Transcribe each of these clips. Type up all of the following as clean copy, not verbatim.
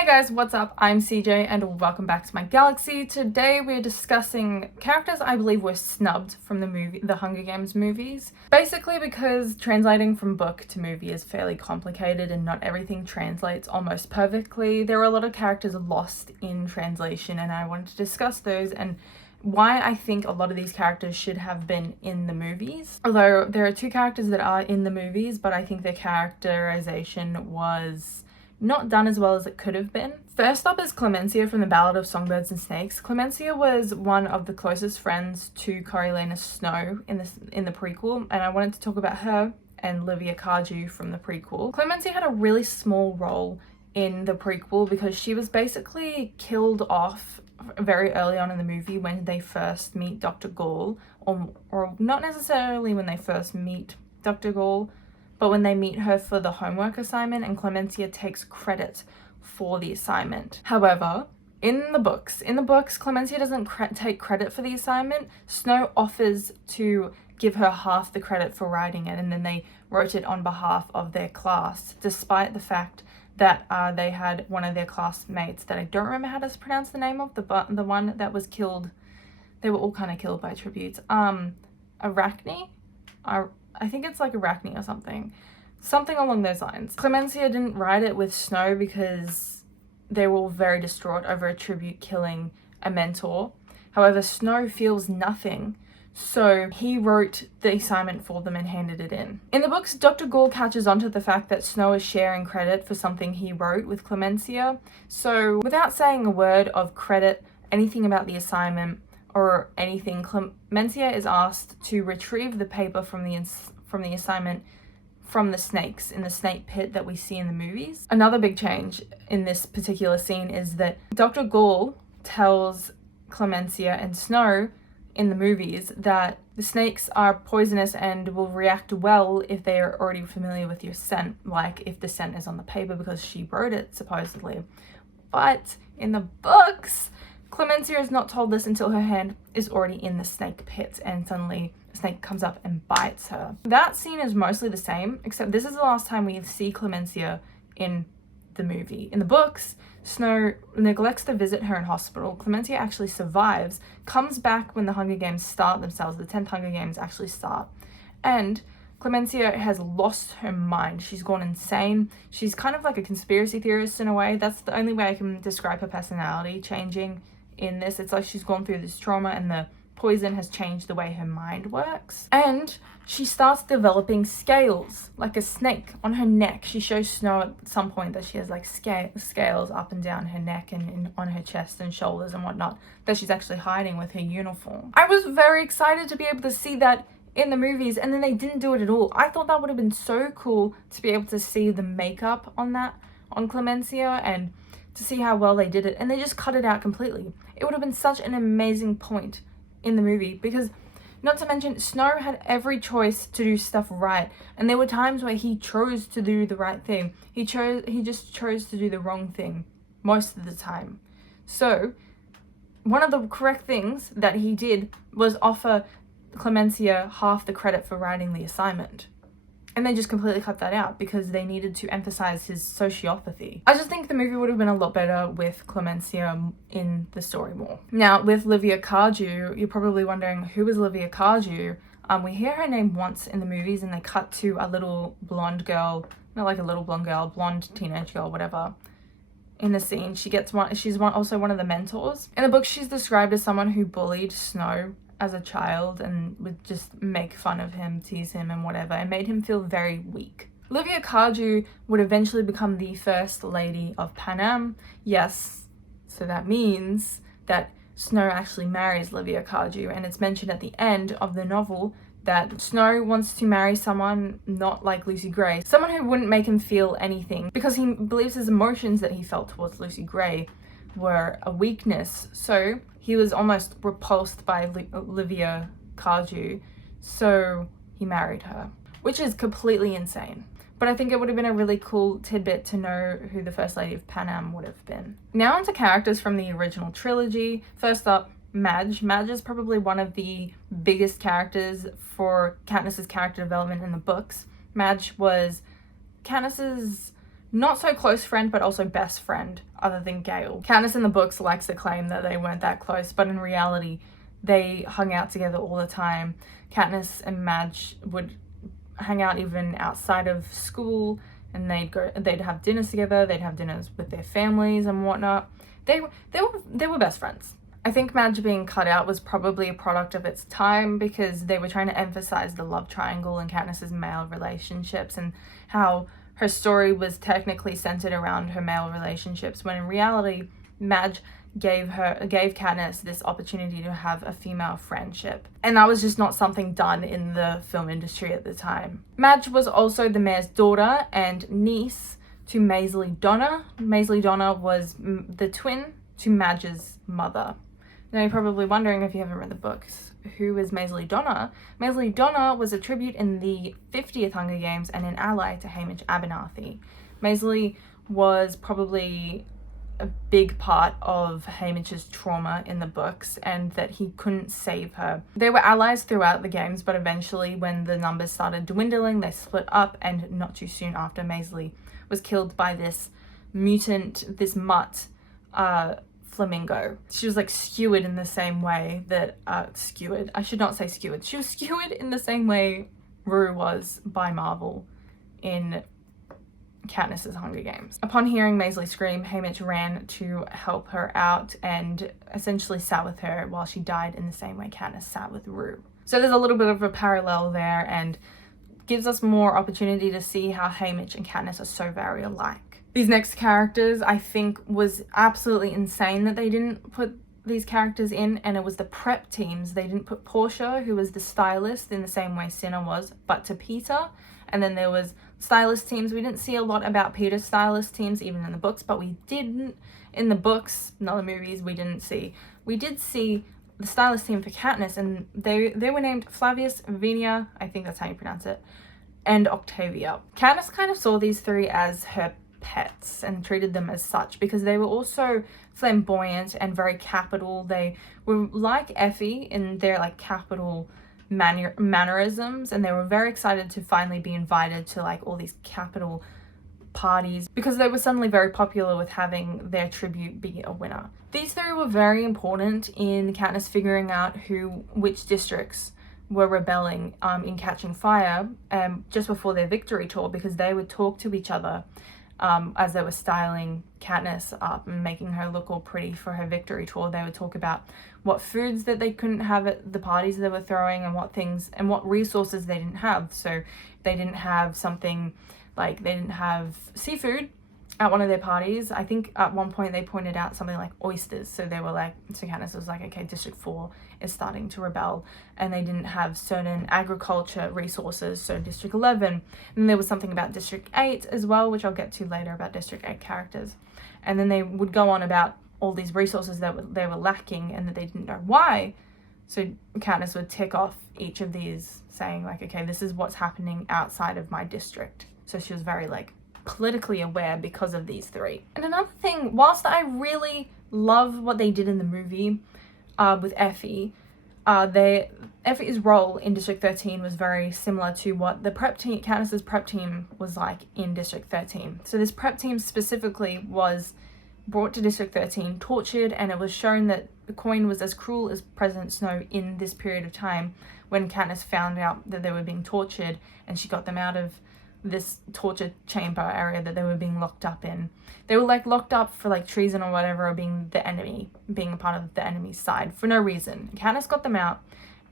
Hey guys, what's up? I'm CJ and welcome back to my galaxy. Today we're discussing characters I believe were snubbed from the Hunger Games movies. Basically because translating from book to movie is fairly complicated and not everything translates almost perfectly. There are a lot of characters lost in translation and I wanted to discuss those and why I think a lot of these characters should have been in the movies. Although there are two characters that are in the movies, but I think their characterization was not done as well as it could have been. First up is Clemencia from the Ballad of Songbirds and Snakes. Clemencia was one of the closest friends to Coriolanus Snow in the prequel, and I wanted to talk about her and Olivia Kaiju from the prequel. Clemencia had a really small role in the prequel because she was basically killed off very early on in the movie when they first meet Dr. Gall, or not necessarily when they first meet Dr. Gall, but when they meet her for the homework assignment, and Clemencia takes credit for the assignment. However, in the books, Clemencia doesn't take credit for the assignment. Snow offers to give her half the credit for writing it, and then they wrote it on behalf of their class, despite the fact that they had one of their classmates that I don't remember how to pronounce the name of, the one that was killed. They were all kind of killed by tributes. Arachne? I think it's like Arachne or something along those lines. Clemencia didn't write it with Snow because they were all very distraught over a tribute killing a mentor. However, Snow feels nothing, so he wrote the assignment for them and handed it in. In the books, Dr. Gall catches on to the fact that Snow is sharing credit for something he wrote with Clemencia, so without saying a word of credit, anything about the assignment, or anything, Clemencia is asked to retrieve the paper from the assignment from the snakes in the snake pit that we see in the movies. Another big change in this particular scene is that Dr. Gall tells Clemencia and Snow in the movies that the snakes are poisonous and will react well if they are already familiar with your scent, like if the scent is on the paper because she wrote it supposedly. But in the books, Clemencia is not told this until her hand is already in the snake pit and suddenly a snake comes up and bites her. That scene is mostly the same, except this is the last time we see Clemencia in the movie. In the books, Snow neglects to visit her in hospital. Clemencia actually survives, comes back when the Hunger Games start themselves, the 10th Hunger Games actually start, and Clemencia has lost her mind. She's gone insane. She's kind of like a conspiracy theorist in a way. That's the only way I can describe her personality changing in this. It's like she's gone through this trauma and the poison has changed the way her mind works. And she starts developing scales, like a snake, on her neck. She shows Snow at some point that she has like scales up and down her neck and on her chest and shoulders and whatnot that she's actually hiding with her uniform. I was very excited to be able to see that in the movies, and then they didn't do it at all. I thought that would have been so cool to be able to see the makeup on Clemencia and to see how well they did it, and they just cut it out completely. It would have been such an amazing point in the movie because, not to mention, Snow had every choice to do stuff right, and there were times where he chose to do the right thing. He just chose to do the wrong thing most of the time. So one of the correct things that he did was offer Clemencia half the credit for writing the assignment. And they just completely cut that out because they needed to emphasize his sociopathy. I just think the movie would have been a lot better with Clemencia in the story more. Now, with Olivia Kaiju, you're probably wondering, who is Olivia Kaiju? We hear her name once in the movies and they cut to a little blonde girl, not like a little blonde girl, blonde teenage girl, whatever, in the scene. She's also one of the mentors. In the book, she's described as someone who bullied Snow as a child and would just make fun of him, tease him and whatever, and made him feel very weak. Olivia Kaiju would eventually become the first lady of Panem. Yes, so that means that Snow actually marries Olivia Kaiju, and it's mentioned at the end of the novel that Snow wants to marry someone not like Lucy Gray, someone who wouldn't make him feel anything, because he believes his emotions that he felt towards Lucy Gray were a weakness. So he was almost repulsed by Olivia Kaiju, so he married her, which is completely insane. But I think it would have been a really cool tidbit to know who the First Lady of Panem would have been. Now onto characters from the original trilogy. First up, Madge. Madge is probably one of the biggest characters for Katniss's character development in the books. Madge was Katniss's not so close friend, but also best friend, other than Gale. Katniss in the books likes to claim that they weren't that close, but in reality, they hung out together all the time. Katniss and Madge would hang out even outside of school, and they'd have dinners together, they'd have dinners with their families and whatnot. They were best friends. I think Madge being cut out was probably a product of its time, because they were trying to emphasize the love triangle in Katniss's male relationships, and how her story was technically centered around her male relationships, when in reality, Madge gave Katniss this opportunity to have a female friendship. And that was just not something done in the film industry at the time. Madge was also the mayor's daughter and niece to Maisley Donna. Maisley Donna was the twin to Madge's mother. Now you're probably wondering, if you haven't read the books, who is Maisley Donna? Maisley Donna was a tribute in the 50th Hunger Games and an ally to Hamish Abernathy. Maisley was probably a big part of Hamish's trauma in the books, and that he couldn't save her. They were allies throughout the games, but eventually when the numbers started dwindling, they split up, and not too soon after, Maisley was killed by this mutt, flamingo. She was like skewered in the same way that, I should not say skewered. She was skewered in the same way Rue was by Marvel in Katniss's Hunger Games. Upon hearing Maisley scream, Hamish ran to help her out and essentially sat with her while she died in the same way Katniss sat with Rue. So there's a little bit of a parallel there, and gives us more opportunity to see how Hamish and Katniss are so very alike. These next characters, I think, was absolutely insane that they didn't put these characters in, and it was the prep teams. They didn't put Portia, who was the stylist, in the same way Cinna was, but to Peter. And then there was stylist teams. We didn't see a lot about Peter's stylist teams, even in the books, but we didn't, in the books, not the movies, we did see the stylist team for Katniss, and they were named Flavius, Vinia, I think that's how you pronounce it, and Octavia. Katniss kind of saw these three as her pets and treated them as such, because they were also flamboyant and very capital. They were like Effie in their like capital mannerisms, and they were very excited to finally be invited to like all these capital parties, because they were suddenly very popular with having their tribute be a winner. These three were very important in Katniss figuring out which districts were rebelling in Catching Fire just before their victory tour, because they would talk to each other as they were styling Katniss up and making her look all pretty for her victory tour. They would talk about what foods that they couldn't have at the parties they were throwing, and what things and what resources they didn't have. So they didn't have something like, they didn't have seafood at one of their parties. I think at one point they pointed out something like oysters. So they were like, so Katniss was like, okay, District 4 is starting to rebel, and they didn't have certain agriculture resources, so District 11. And there was something about District 8 as well, which I'll get to later about District 8 characters. And then they would go on about all these resources that they were lacking and that they didn't know why. So Katniss would tick off each of these, saying like, okay, this is what's happening outside of my district. So she was very like politically aware because of these three. And another thing, whilst I really love what they did in the movie with Effie, Effie's role in District 13 was very similar to what the prep team, Katniss's prep team, was like in District 13. So this prep team specifically was brought to District 13, tortured, and it was shown that the Coin was as cruel as President Snow in this period of time, when Katniss found out that they were being tortured and she got them out of this torture chamber area that they were being locked up in. They were like locked up for like treason or whatever, or being the enemy, being a part of the enemy's side for no reason. Katniss got them out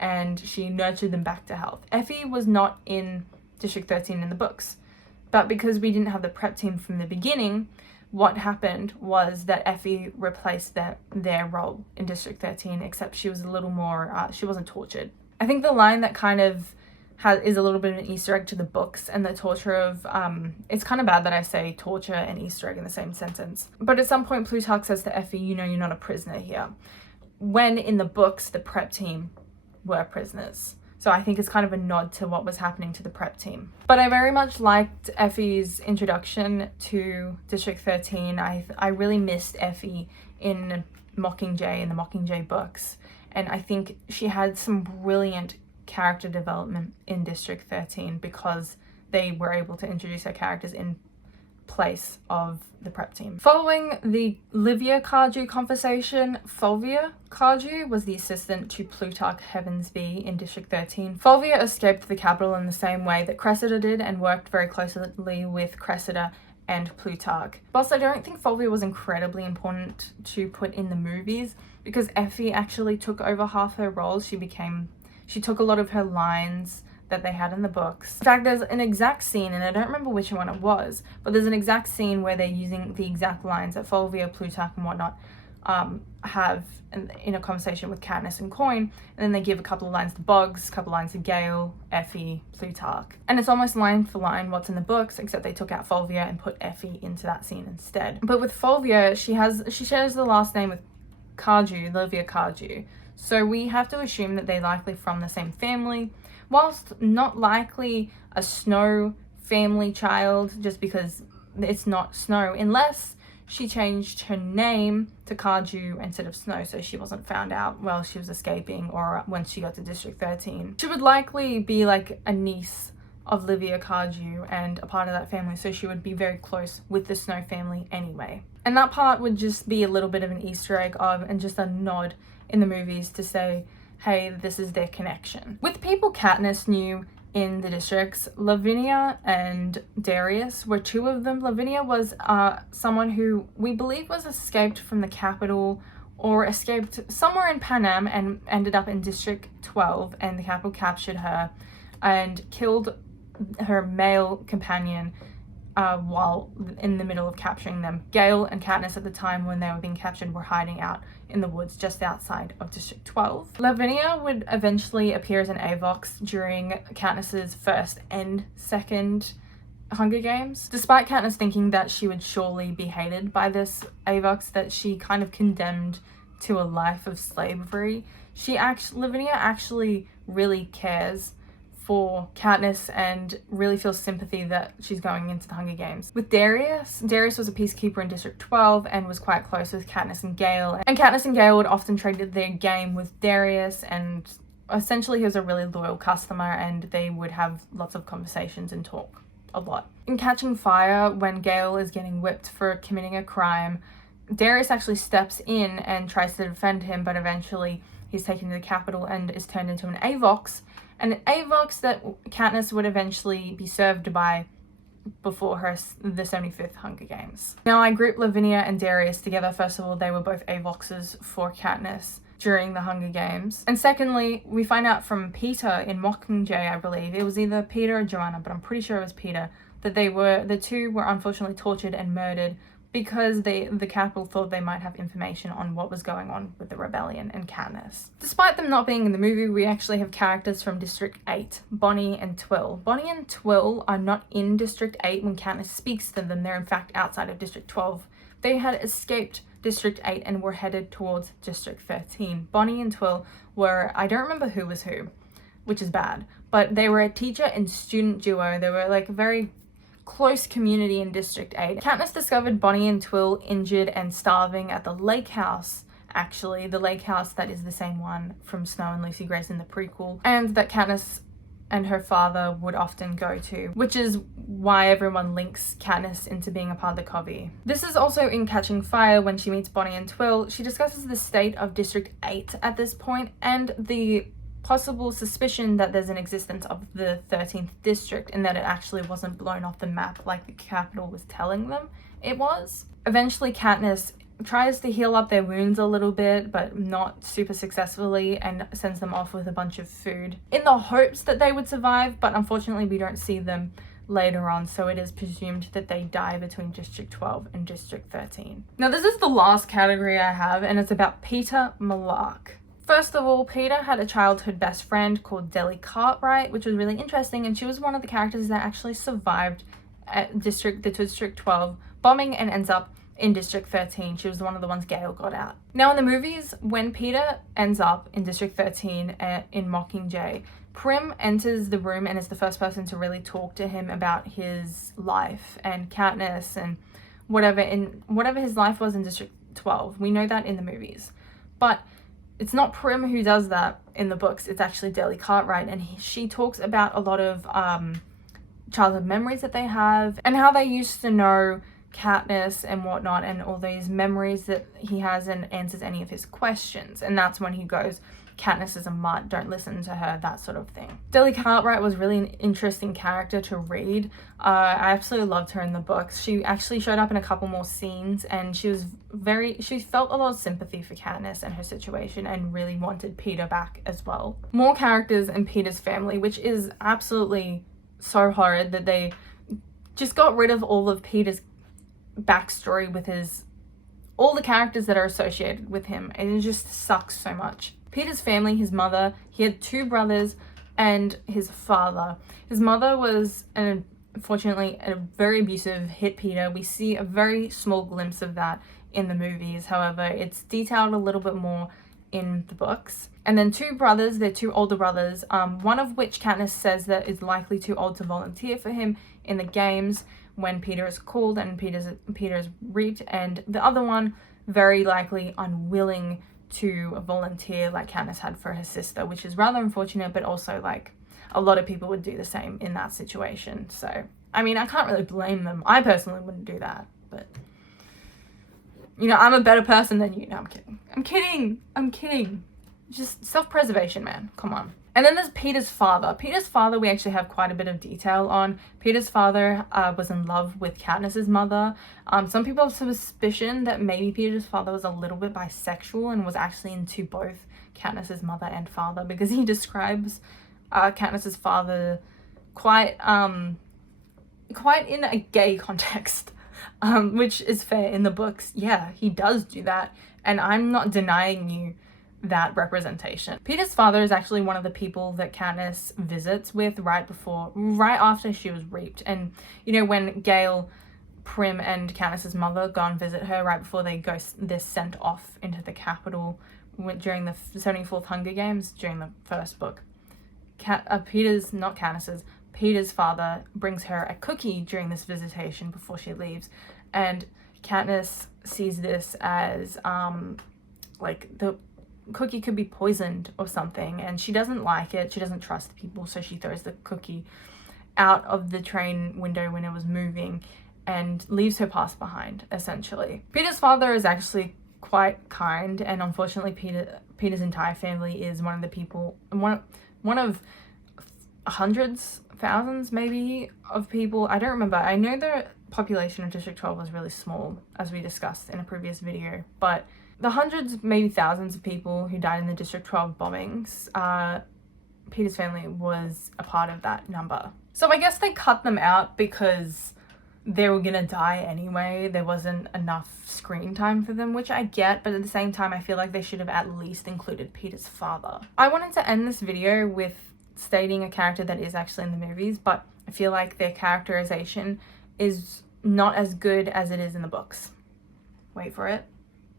and she nurtured them back to health. Effie was not in District 13 in the books, but because we didn't have the prep team from the beginning, what happened was that Effie replaced their role in District 13, except she was a little more, she wasn't tortured. I think the line that kind of is a little bit of an Easter egg to the books, and the torture of, it's kind of bad that I say torture and Easter egg in the same sentence, but at some point Plutarch says to Effie, you know, you're not a prisoner here, when in the books the prep team were prisoners. So I think it's kind of a nod to what was happening to the prep team. But I very much liked Effie's introduction to District 13. I really missed Effie in Mockingjay, in the Mockingjay books, and I think she had some brilliant character development in District 13 because they were able to introduce her characters in place of the prep team. Following the Olivia Kaiju conversation, Fulvia Kaiju was the assistant to Plutarch Heavensby in District 13. Fulvia escaped the capital in the same way that Cressida did and worked very closely with Cressida and Plutarch. But I don't think Fulvia was incredibly important to put in the movies because Effie actually took over half her role. She took a lot of her lines that they had in the books. In fact, there's an exact scene, and I don't remember which one it was, but there's an exact scene where they're using the exact lines that Fulvia, Plutarch, and whatnot have in a conversation with Katniss and Coin, and then they give a couple of lines to Boggs, a couple of lines to Gale, Effie, Plutarch. And it's almost line for line what's in the books, except they took out Fulvia and put Effie into that scene instead. But with Fulvia, she shares the last name with Kaiju, Olivia Kaiju. So we have to assume that they're likely from the same family, whilst not likely a Snow family child, just because it's not Snow, unless she changed her name to Kaiju instead of Snow, so she wasn't found out while she was escaping or when she got to District 13. She would likely be like a niece of Olivia Kaiju and a part of that family, so she would be very close with the Snow family anyway. And that part would just be a little bit of an Easter egg and just a nod in the movies to say, hey, this is their connection. With people Katniss knew in the districts, Lavinia and Darius were two of them. Lavinia was someone who we believe was escaped from the capital or escaped somewhere in Panem and ended up in District 12, and the capital captured her and killed her male companion while in the middle of capturing them. Gale and Katniss at the time when they were being captured were hiding out in the woods just outside of District 12. Lavinia would eventually appear as an Avox during Katniss's first and second Hunger Games. Despite Katniss thinking that she would surely be hated by this Avox that she kind of condemned to a life of slavery, Lavinia actually really cares for Katniss and really feels sympathy that she's going into the Hunger Games. With Darius was a peacekeeper in District 12 and was quite close with Katniss and Gale. And Katniss and Gale would often trade their game with Darius, and essentially he was a really loyal customer and they would have lots of conversations and talk a lot. In Catching Fire, when Gale is getting whipped for committing a crime, Darius actually steps in and tries to defend him, but eventually he's taken to the capital and is turned into an Avox. An Avox that Katniss would eventually be served by before the 75th Hunger Games. Now, I grouped Lavinia and Darius together. First of all, they were both Avoxes for Katniss during the Hunger Games. And secondly, we find out from Peter in Mockingjay, I believe, it was either Peter or Joanna, but I'm pretty sure it was Peter, that the two were unfortunately tortured and murdered because the capital thought they might have information on what was going on with the rebellion and Katniss. Despite them not being in the movie, we actually have characters from District 8, Bonnie and Twill. Bonnie and Twill are not in District 8 when Katniss speaks to them. They're in fact outside of District 12. They had escaped District 8 and were headed towards District 13. Bonnie and Twill were, I don't remember who was who, which is bad, but they were a teacher and student duo. They were like a very close community in District 8. Katniss discovered Bonnie and Twill injured and starving at the lake house, actually. The lake house that is the same one from Snow and Lucy Grace in the prequel, and that Katniss and her father would often go to, which is why everyone links Katniss into being a part of the Covey. This is also in Catching Fire when she meets Bonnie and Twill. She discusses the state of District 8 at this point and the possible suspicion that there's an existence of the 13th district and that it actually wasn't blown off the map like the capital was telling them it was. Eventually Katniss tries to heal up their wounds a little bit, but not super successfully, and sends them off with a bunch of food in the hopes that they would survive, but unfortunately we don't see them later on, so it is presumed that they die between District 12 and District 13. Now this is the last category I have, and it's about Peter Malark. First of all, Peter had a childhood best friend called Deli Cartwright, which was really interesting, and she was one of the characters that actually survived at District 12 bombing and ends up in District 13. She was one of the ones Gale got out. Now in the movies, when Peter ends up in District 13 in Mockingjay, Prim enters the room and is the first person to really talk to him about his life and Katniss and whatever his life was in District 12. We know that in the movies. But it's not Prim who does that in the books, it's actually Deli Cartwright, and she talks about a lot of childhood memories that they have, and how they used to know Katniss and whatnot, and all these memories that he has, and answers any of his questions. And that's when he goes, Katniss is a mutt, don't listen to her, that sort of thing. Deli Cartwright was really an interesting character to read. I absolutely loved her in the books. She actually showed up in a couple more scenes, and she felt a lot of sympathy for Katniss and her situation, and really wanted Peter back as well. More characters in Peter's family, which is absolutely so horrid that they just got rid of all of Peter's backstory with all the characters that are associated with him, and it just sucks so much. Peter's family, his mother, he had 2 brothers and his father. His mother was, unfortunately, a very abusive, hit Peter. We see a very small glimpse of that in the movies. However, it's detailed a little bit more in the books. And then 2 brothers, they're 2 older brothers, one of which Katniss says that is likely too old to volunteer for him in the games when Peter is called and Peter is reaped, and the other one very likely unwilling to volunteer like Katniss had for her sister, which is rather unfortunate, but also like a lot of people would do the same in that situation. So, I mean, I can't really blame them. I personally wouldn't do that, but you know, I'm a better person than you. No, I'm kidding. Just self-preservation, man. Come on. And then there's Peter's father. Peter's father, we actually have quite a bit of detail on. Peter's father was in love with Katniss's mother. Some people have suspicion that maybe Peter's father was a little bit bisexual and was actually into both Katniss's mother and father, because he describes Katniss's father quite in a gay context, which is fair in the books. Yeah, he does do that, and I'm not denying you that representation. Peter's father is actually one of the people that Katniss visits with right after she was raped. And you know, when Gale, Prim, and Katniss's mother go and visit her right before they're sent off into the capital during the 74th Hunger Games, during the first book, Peter's father brings her a cookie during this visitation before she leaves, and Katniss sees this as like the cookie could be poisoned or something, and she doesn't like it. She doesn't trust people, so she throws the cookie out of the train window when it was moving and leaves her past behind, essentially. Peter's father is actually quite kind, and unfortunately Peter's entire family is one of the people, one of hundreds, thousands maybe, of people. I don't remember. I know the population of District 12 was really small, as we discussed in a previous video, but the hundreds, maybe thousands of people who died in the District 12 bombings, Peter's family was a part of that number. So I guess they cut them out because they were gonna die anyway. There wasn't enough screen time for them, which I get, but at the same time I feel like they should have at least included Peter's father. I wanted to end this video with stating a character that is actually in the movies, but I feel like their characterization is not as good as it is in the books. Wait for it.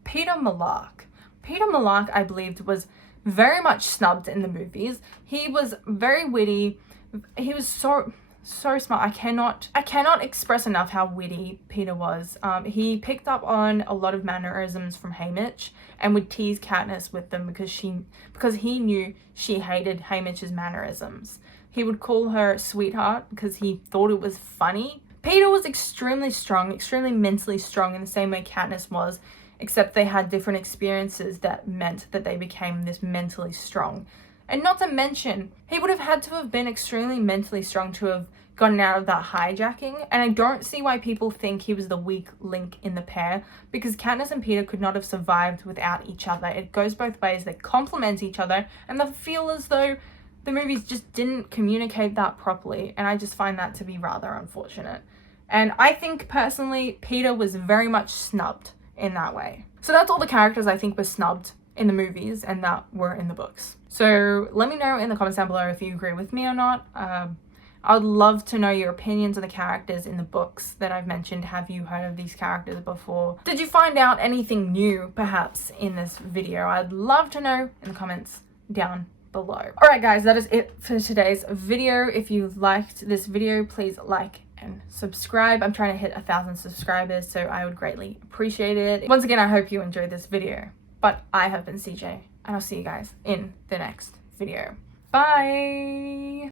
Peter Malark. Peter Malark, I believed, was very much snubbed in the movies. He was very witty. He was so smart. I cannot express enough how witty Peter was. He picked up on a lot of mannerisms from Haymitch and would tease Katniss with them because he knew she hated Haymitch's mannerisms. He would call her sweetheart because he thought it was funny. Peter was extremely strong, extremely mentally strong in the same way Katniss was, except they had different experiences that meant that they became this mentally strong. And not to mention, he would have had to have been extremely mentally strong to have gotten out of that hijacking, and I don't see why people think he was the weak link in the pair, because Katniss and Peter could not have survived without each other. It goes both ways. They complement each other, and I feel as though the movies just didn't communicate that properly, and I just find that to be rather unfortunate. And I think, personally, Peter was very much snubbed in that way. So that's all the characters I think were snubbed in the movies and that were in the books. So let me know in the comments down below if you agree with me or not. I would love to know your opinions on the characters in the books that I've mentioned. Have you heard of these characters before? Did you find out anything new perhaps in this video? I'd love to know in the comments down below. Alright guys, that is it for today's video. If you liked this video, please like and subscribe. I'm trying to hit 1,000 subscribers, so I would greatly appreciate it. Once again, I hope you enjoyed this video. But I have been CJ, and I'll see you guys in the next video. Bye!